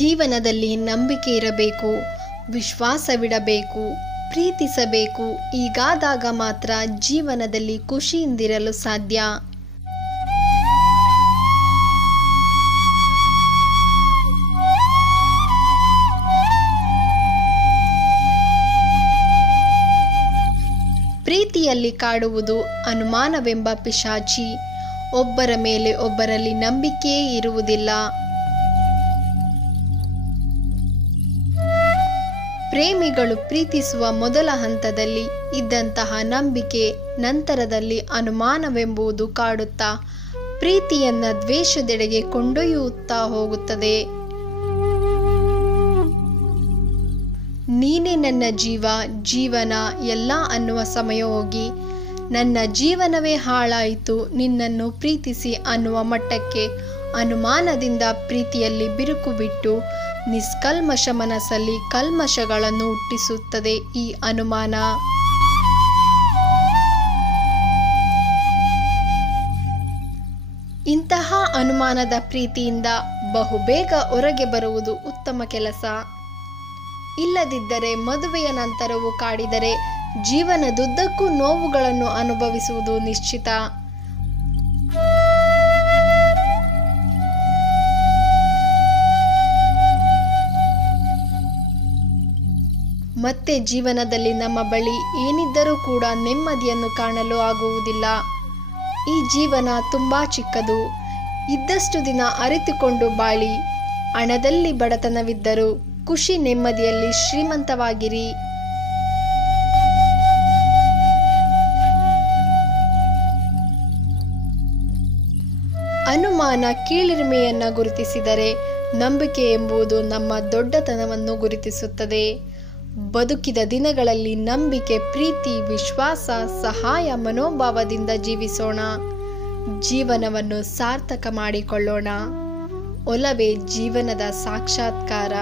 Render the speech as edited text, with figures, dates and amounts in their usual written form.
ಜೀವನದಲ್ಲಿ ನಂಬಿಕೆ ಇರಬೇಕು, ವಿಶ್ವಾಸವಿಡಬೇಕು, ಪ್ರೀತಿಸಬೇಕು. ಹೀಗಾದಾಗ ಮಾತ್ರ ಜೀವನದಲ್ಲಿ ಖುಷಿಯಿಂದಿರಲು ಸಾಧ್ಯ. ಪ್ರೀತಿಯಲ್ಲಿ ಕಾಡುವುದು ಅನುಮಾನವೆಂಬ ಪಿಶಾಚಿ. ಒಬ್ಬರ ಮೇಲೆ ಒಬ್ಬರಲ್ಲಿ ನಂಬಿಕೆಯೇ ಇರುವುದಿಲ್ಲ. ಪ್ರೇಮಿಗಳು ಪ್ರೀತಿಸುವ ಮೊದಲ ಹಂತದಲ್ಲಿ ಇದ್ದಂತಹ ನಂಬಿಕೆ ನಂತರದಲ್ಲಿ ಅನುಮಾನವೆಂಬುದು ಕಾಡುತ್ತಾ ಪ್ರೀತಿಯನ್ನ ದ್ವೇಷದೆಡೆಗೆ ಕೊಂಡೊಯ್ಯುತ್ತಾ ಹೋಗುತ್ತದೆ. ನೀನೇ ನನ್ನ ಜೀವನ ಎಲ್ಲ ಅನ್ನುವ ಸಮಯ ಹೋಗಿ ನನ್ನ ಜೀವನವೇ ಹಾಳಾಯಿತು ನಿನ್ನನ್ನು ಪ್ರೀತಿಸಿ ಅನ್ನುವ ಮಟ್ಟಕ್ಕೆ ಅನುಮಾನದಿಂದ ಪ್ರೀತಿಯಲ್ಲಿ ಬಿರುಕು ಬಿಟ್ಟು ನಿಷ್ಕಲ್ಮಶ ಮನಸ್ಸಲ್ಲಿ ಕಲ್ಮಶಗಳನ್ನು ಹುಟ್ಟಿಸುತ್ತದೆ ಈ ಅನುಮಾನ. ಇಂತಹ ಅನುಮಾನದ ಪ್ರೀತಿಯಿಂದ ಬಹುಬೇಗ ಹೊರಗೆ ಬರುವುದು ಉತ್ತಮ ಕೆಲಸ. ಇಲ್ಲದಿದ್ದರೆ ಮದುವೆಯ ನಂತರವೂ ಕಾಡಿದರೆ ಜೀವನದುದ್ದಕ್ಕೂ ನೋವುಗಳನ್ನು ಅನುಭವಿಸುವುದು ನಿಶ್ಚಿತ. ಮತ್ತೆ ಜೀವನದಲ್ಲಿ ನಮ್ಮ ಬಳಿ ಏನಿದ್ದರೂ ಕೂಡ ನೆಮ್ಮದಿಯನ್ನು ಕಾಣಲು ಆಗುವುದಿಲ್ಲ. ಈ ಜೀವನ ತುಂಬಾ ಚಿಕ್ಕದು. ಇದ್ದಷ್ಟು ದಿನ ಅರಿತುಕೊಂಡು ಬಾಳಿ. ಹಣದಲ್ಲಿ ಬಡತನವಿದ್ದರೂ ಖುಷಿ ನೆಮ್ಮದಿಯಲ್ಲಿ ಶ್ರೀಮಂತವಾಗಿರಿ. ಅನುಮಾನ ಕೀಳಿರಿಮೆಯನ್ನು ಗುರುತಿಸಿದರೆ ನಂಬಿಕೆ ಎಂಬುದು ನಮ್ಮ ದೊಡ್ಡತನವನ್ನು ಗುರುತಿಸುತ್ತದೆ. ಬದುಕಿದ ದಿನಗಳಲ್ಲಿ ನಂಬಿಕೆ, ಪ್ರೀತಿ, ವಿಶ್ವಾಸ, ಸಹಾಯ ಮನೋಭಾವದಿಂದ ಜೀವಿಸೋಣ. ಜೀವನವನ್ನು ಸಾರ್ಥಕ ಮಾಡಿಕೊಳ್ಳೋಣ. ಒಲವೇ ಜೀವನದ ಸಾಕ್ಷಾತ್ಕಾರ.